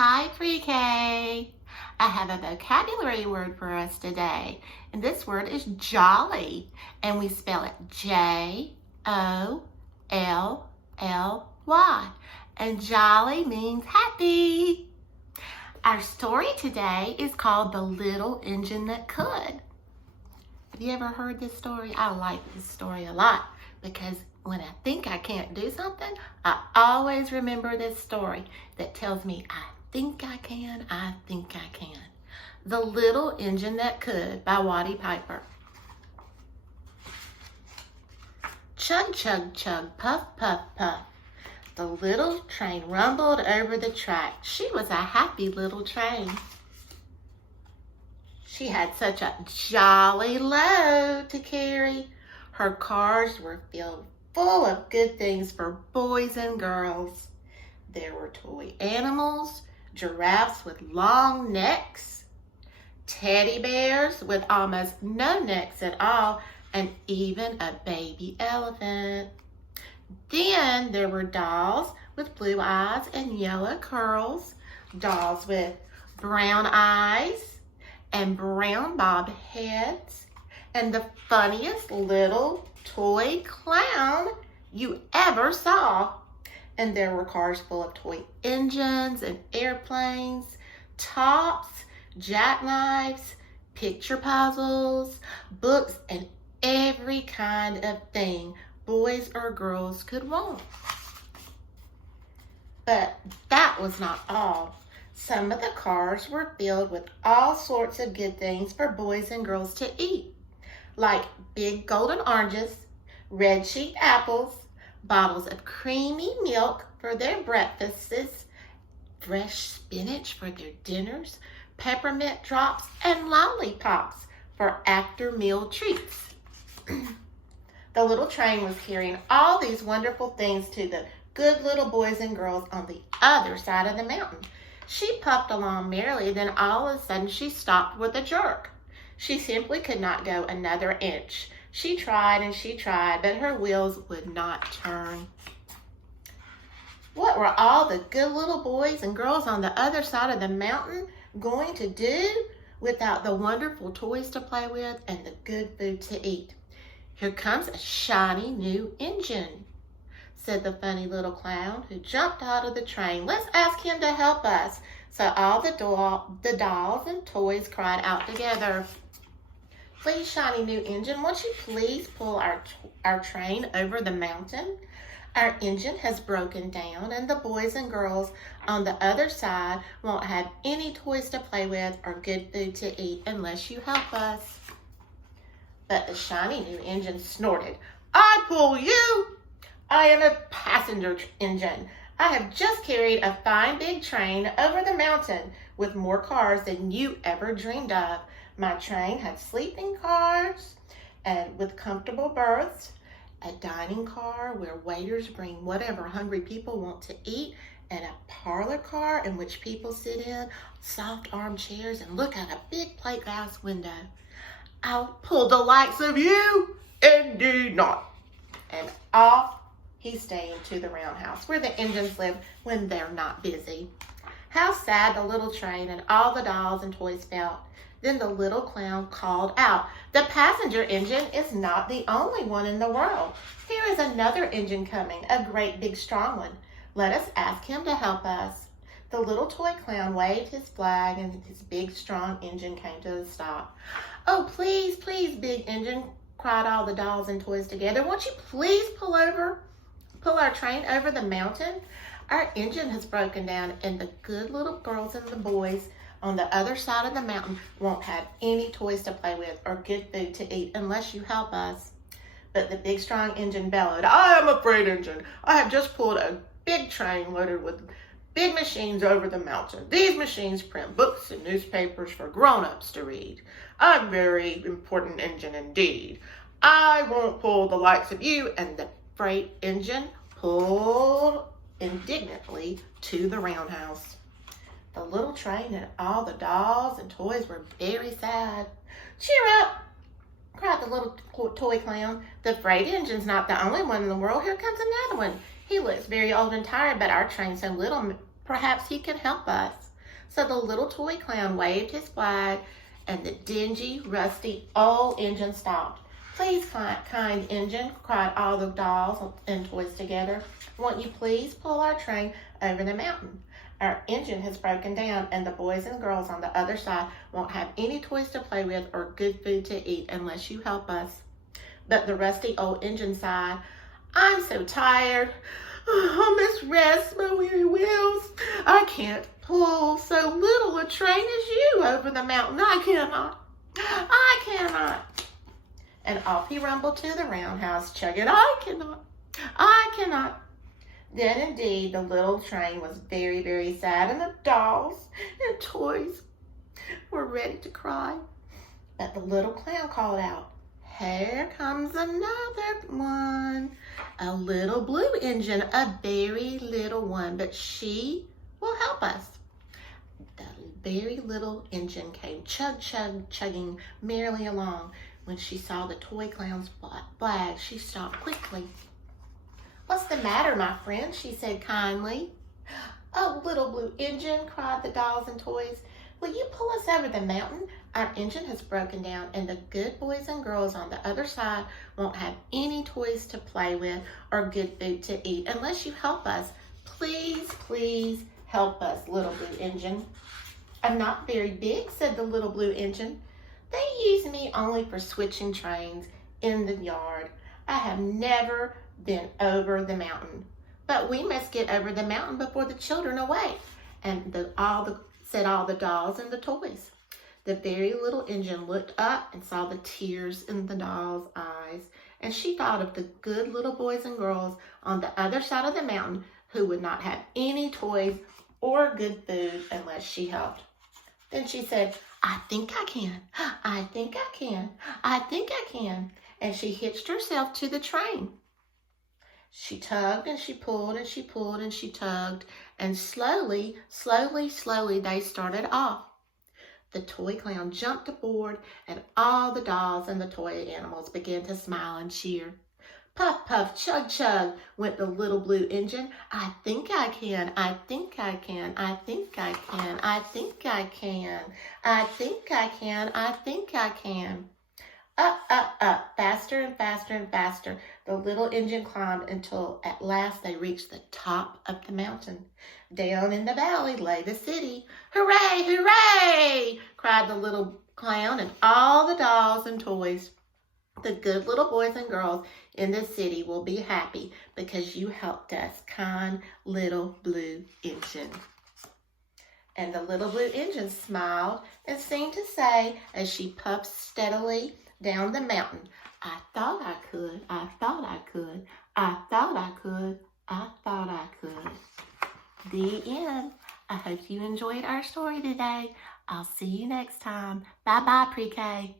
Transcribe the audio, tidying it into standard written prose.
Hi, Pre-K. I have a vocabulary word for us today, and this word is jolly, and we spell it Jolly, and jolly means happy. Our story today is called The Little Engine That Could. Have you ever heard this story? I like this story a lot because when I think I can't do something, I always remember this story that tells me I think I can, I think I can. The Little Engine That Could by Watty Piper. Chug, chug, chug, puff, puff, puff. The little train rumbled over the track. She was a happy little train. She had such a jolly load to carry. Her cars were filled full of good things for boys and girls. There were toy animals, giraffes with long necks, teddy bears with almost no necks at all, and even a baby elephant. Then there were dolls with blue eyes and yellow curls, dolls with brown eyes and brown bobbed heads, and the funniest little toy clown you ever saw. And there were cars full of toy engines and airplanes, tops, jackknives, picture puzzles, books, and every kind of thing boys or girls could want. But that was not all. Some of the cars were filled with all sorts of good things for boys and girls to eat, like big golden oranges, red cheeked apples, bottles of creamy milk for their breakfasts, fresh spinach for their dinners, peppermint drops, and lollipops for after-meal treats. The little train was carrying all these wonderful things to the good little boys and girls on the other side of the mountain. She puffed along merrily, then all of a sudden she stopped with a jerk. She simply could not go another inch. She tried and she tried, but her wheels would not turn. What were all the good little boys and girls on the other side of the mountain going to do without the wonderful toys to play with and the good food to eat? Here comes a shiny new engine, said the funny little clown who jumped out of the train. Let's ask him to help us. So all the dolls and toys cried out together. Please, shiny new engine, won't you please pull our train over the mountain? Our engine has broken down and the boys and girls on the other side won't have any toys to play with or good food to eat unless you help us. But the shiny new engine snorted. I pull you! I am a passenger engine. I have just carried a fine big train over the mountain with more cars than you ever dreamed of. My train had sleeping cars and with comfortable berths, a dining car where waiters bring whatever hungry people want to eat, and a parlor car in which people sit in soft armchairs and look out a big plate glass window. I'll pull the likes of you? Indeed not. And off he stayed to the roundhouse where the engines live when they're not busy. How sad the little train and all the dolls and toys felt. Then the little clown called out, the passenger engine is not the only one in the world. Here is another engine coming, a great big strong one. Let us ask him to help us. The little toy clown waved his flag and his big strong engine came to a stop. Oh, please, please, big engine, cried all the dolls and toys together. Won't you please pull our train over the mountain? Our engine has broken down and the good little girls and the boys on the other side of the mountain won't have any toys to play with or good food to eat unless you help us. But the big strong engine bellowed, I am a freight engine. I have just pulled a big train loaded with big machines over the mountain. These machines print books and newspapers for grown-ups to read. I'm a very important engine indeed. I won't pull the likes of you. And the freight engine pulled indignantly to the roundhouse. The little train and all the dolls and toys were very sad. Cheer up, cried the little toy clown. The freight engine's not the only one in the world. Here comes another one. He looks very old and tired, but our train's so little, perhaps he can help us. So the little toy clown waved his flag, and the dingy, rusty, old engine stopped. Please, kind engine, cried all the dolls and toys together. Won't you please pull our train over the mountain? Our engine has broken down, and the boys and girls on the other side won't have any toys to play with or good food to eat unless you help us. But the rusty old engine sighed, I'm so tired. I must rest my weary wheels. I can't pull so little a train as you over the mountain. I cannot. I cannot. And off he rumbled to the roundhouse, chugging, I cannot. I cannot. Then indeed the little train was very, very sad, and the dolls and toys were ready to cry. But the little clown called out, here comes another one. A little blue engine, a very little one, but she will help us. The very little engine came chugging merrily along. When she saw the toy clown's flag, she stopped quickly. What's the matter, my friend? She said kindly. Oh, little blue engine, cried the dolls and toys. Will you pull us over the mountain? Our engine has broken down, and the good boys and girls on the other side won't have any toys to play with or good food to eat unless you help us. Please, please help us, little blue engine. I'm not very big, said the little blue engine. They use me only for switching trains in the yard. I have never been over the mountain. But we must get over the mountain before the children awake, and said all the dolls and the toys. The very little engine looked up and saw the tears in the doll's eyes, and she thought of the good little boys and girls on the other side of the mountain who would not have any toys or good food unless she helped. Then she said, I think I can. I think I can. I think I can. And she hitched herself to the train. She tugged and she pulled and she pulled and she tugged, and slowly, slowly, slowly they started off. The toy clown jumped aboard, and all the dolls and the toy animals began to smile and cheer. Puff, puff, chug, chug went the little blue engine. I think I can. I think I can. I think I can. I think I can. I think I can. I think I can. Up, up, up, faster and faster and faster. The little engine climbed until at last they reached the top of the mountain. Down in the valley lay the city. Hooray, hooray, cried the little clown and all the dolls and toys. The good little boys and girls in the city will be happy because you helped us, kind little blue engine. And the little blue engine smiled and seemed to say as she puffed steadily down the mountain, I thought I could, I thought I could, I thought I could, I thought I could. The end. I hope you enjoyed our story today. I'll see you next time. Bye-bye, Pre-K.